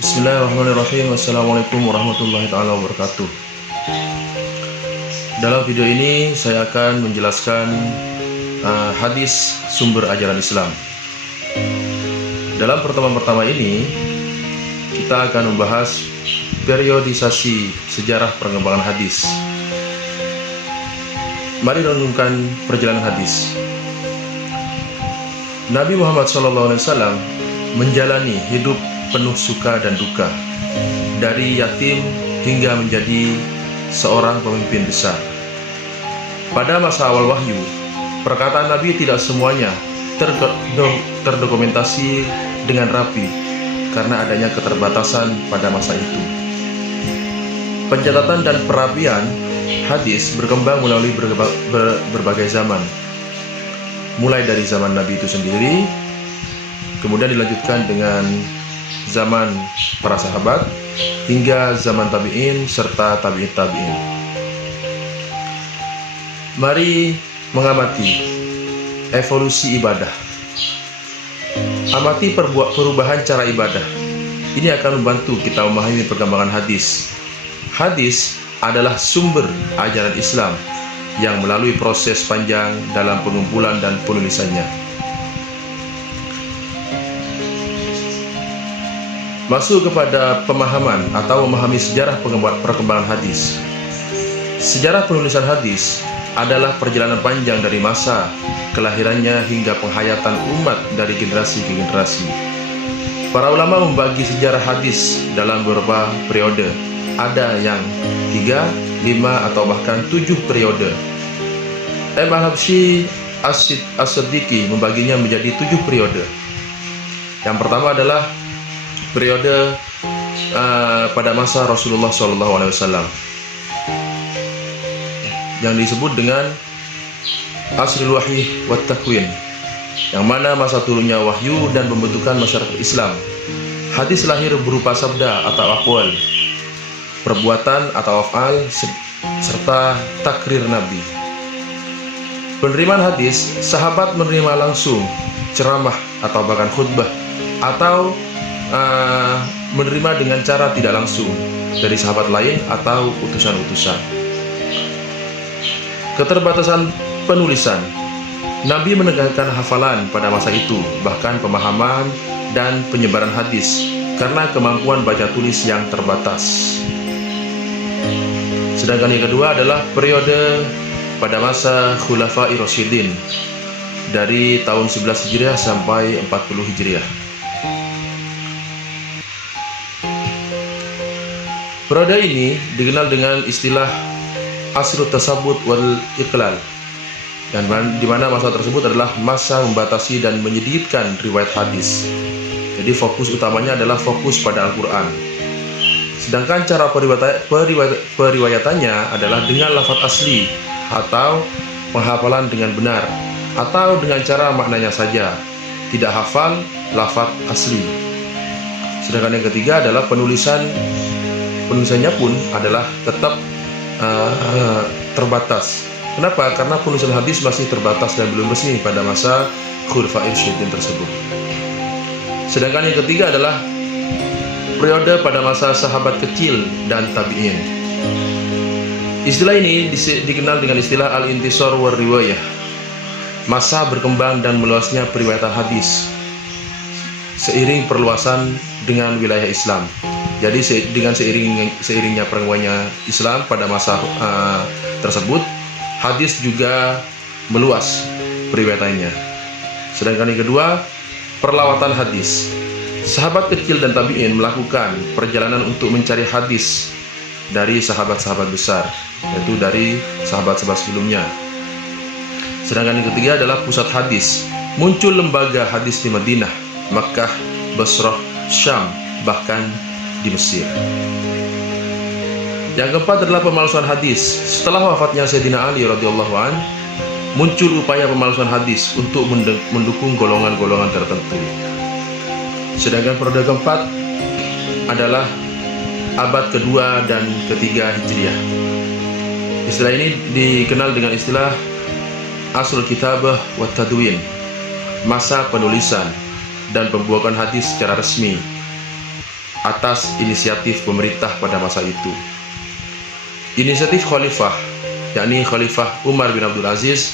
Bismillahirrahmanirrahim. Assalamualaikum warahmatullahi wabarakatuh. Dalam video ini saya akan menjelaskan hadis sumber ajaran Islam. Dalam pertemuan pertama ini kita akan membahas periodisasi sejarah perkembangan hadis. Mari renungkan perjalanan hadis. Nabi Muhammad SAW menjalani hidup penuh suka dan duka, dari yatim hingga menjadi seorang pemimpin besar. Pada masa awal wahyu, perkataan Nabi tidak semuanya terdokumentasi dengan rapi karena adanya keterbatasan pada masa itu. Pencatatan dan perapian hadis berkembang melalui berbagai zaman, mulai dari zaman Nabi itu sendiri, kemudian dilanjutkan dengan zaman para sahabat hingga zaman tabi'in serta tabi'in. Mari mengamati evolusi ibadah. Amati perubahan cara ibadah. Ini akan membantu kita memahami perkembangan hadis. Hadis adalah sumber ajaran Islam yang melalui proses panjang dalam pengumpulan dan penulisannya. Masuk kepada pemahaman atau memahami sejarah perkembangan hadis. Sejarah penulisan hadis adalah perjalanan panjang dari masa kelahirannya hingga penghayatan umat dari generasi ke generasi. Para ulama membagi sejarah hadis dalam beberapa periode. Ada yang 3, 5 atau bahkan 7 periode. Al-Habsyi As-Siddiqi membaginya menjadi 7 periode. Yang pertama adalah periode pada masa Rasulullah SAW yang disebut dengan Asrul Wahyi wat Takwin, yang mana masa turunnya wahyu dan pembentukan masyarakat Islam. Hadis lahir berupa sabda atau aqwal, perbuatan atau af'al, serta takrir Nabi. Penerimaan hadis, sahabat menerima langsung ceramah atau bahkan khutbah, atau menerima dengan cara tidak langsung dari sahabat lain atau utusan-utusan. Keterbatasan penulisan, Nabi menegakkan hafalan pada masa itu, bahkan pemahaman dan penyebaran hadis karena kemampuan baca tulis yang terbatas. Sedangkan yang kedua adalah periode pada masa Khulafa'i Rasyidin, dari tahun 11 Hijriah sampai 40 Hijriah. Periode ini dikenal dengan istilah Asrut Tasabut wal Iqlal, dan di mana masa tersebut adalah masa membatasi dan menyedikitkan riwayat hadis. Jadi fokus utamanya adalah fokus pada Al-Quran. Sedangkan cara periwayatannya adalah dengan lafaz asli atau penghafalan dengan benar, atau dengan cara maknanya saja, tidak hafal lafaz asli. Sedangkan yang ketiga adalah penulisannya pun adalah tetap terbatas. Kenapa? Karena penulisan hadis masih terbatas dan belum resmi pada masa Khulafa'i Rasyidin tersebut. Sedangkan yang ketiga adalah periode pada masa sahabat kecil dan tabi'in. Istilah ini dikenal dengan istilah al-intisar war riwayah, masa berkembang dan meluasnya periwayatan hadis seiring perluasan dengan wilayah Islam. Jadi dengan seiringnya perkembangannya Islam pada masa tersebut, hadis juga meluas periwayatannya. Sedangkan yang kedua, perlawatan hadis. Sahabat kecil dan tabi'in melakukan perjalanan untuk mencari hadis dari sahabat-sahabat besar, yaitu dari sahabat-sahabat sebelumnya. Sedangkan yang ketiga adalah pusat hadis. Muncul lembaga hadis di Madinah, Makkah, Basrah, Syam, bahkan di Mesir. Yang keempat adalah pemalsuan hadis. Setelah wafatnya Sayyidina Ali radhiyallahu an, muncul upaya pemalsuan hadis untuk mendukung golongan-golongan tertentu. Sedangkan periode keempat adalah abad kedua dan ketiga Hijriah. Istilah ini dikenal dengan istilah Asrul Kitabah wa Tadwin, masa penulisan dan pembuatan hadis secara resmi. atas inisiatif pemerintah pada masa itu. Inisiatif khalifah, yakni Khalifah Umar bin Abdul Aziz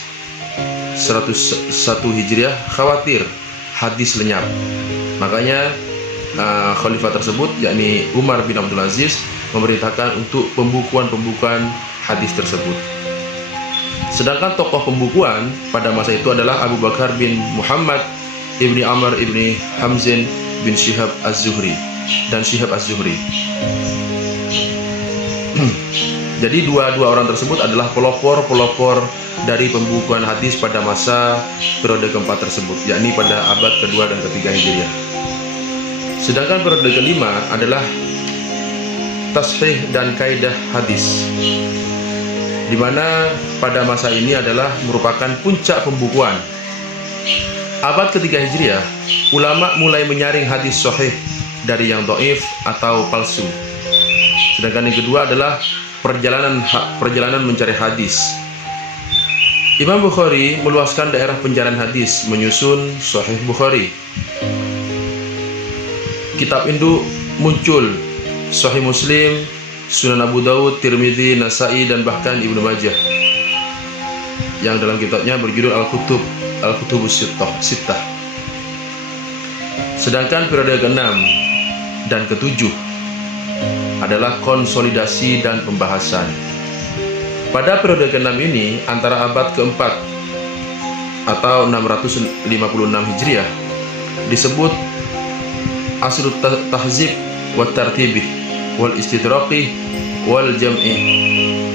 101 Hijriah, khawatir hadis lenyap. Makanya khalifah tersebut, yakni Umar bin Abdul Aziz, memerintahkan untuk pembukuan hadis tersebut. Sedangkan tokoh pembukuan pada masa itu adalah Abu Bakar bin Muhammad ibni Amr ibni Hamzin bin Shihab Az-Zuhri dan Shihab Az-Zuhri. Jadi dua orang tersebut adalah pelopor dari pembukuan hadis pada masa periode keempat tersebut, yakni pada abad kedua dan ketiga Hijriah. Sedangkan periode kelima adalah tashih dan kaidah hadis, di mana pada masa ini adalah merupakan puncak pembukuan. Abad ketiga Hijriah, ulama mulai menyaring hadis sahih dari yang dhaif atau palsu. Sedangkan yang kedua adalah perjalanan mencari hadis. Imam Bukhari meluaskan daerah pencarian hadis menyusun Sahih Bukhari. Kitab induk muncul Sahih Muslim, Sunan Abu Dawud, Tirmidzi, Nasai, dan bahkan Ibnu Majah, yang dalam kitabnya berjudul Al-Kutubus Sittah. Sedangkan periode ke-6 dan ke-7 adalah konsolidasi dan pembahasan. Pada periode ke-6 ini, antara abad ke-4 atau 656 Hijriah, disebut Asrut Tahzib wa Tartibih wal Istidraqih wal Jam'i.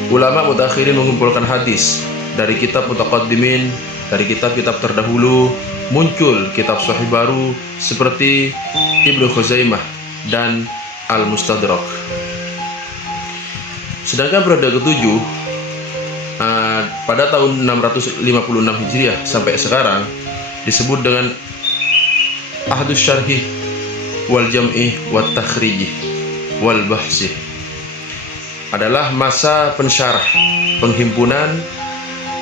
Ulama mutakhirin mengumpulkan hadis dari kitab mutaqaddimin, dari kitab-kitab terdahulu. Muncul kitab sahih baru seperti Ibnu Khuzaimah dan Al-Mustadrak. Sedangkan periode ke-7 pada tahun 656 Hijriah sampai sekarang disebut dengan Ahdus Syarhi wal Jam'i wat Takhriji wal Bahsi. Adalah masa pensyarah, penghimpunan,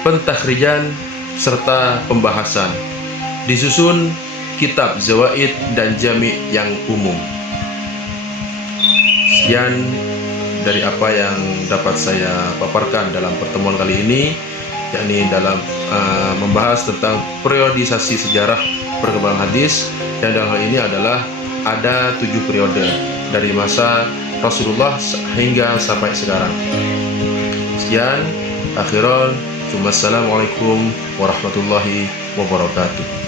pentakhrijan serta pembahasan. Disusun kitab Zawaid dan Jami' yang umum. Sekian dari apa yang dapat saya paparkan dalam pertemuan kali ini, yakni dalam membahas tentang periodisasi sejarah perkembangan hadis, yang dalam hal ini adalah ada 7 periode dari masa Rasulullah hingga sampai sekarang. Sekian, akhiran, wassalamualaikum warahmatullahi wabarakatuh.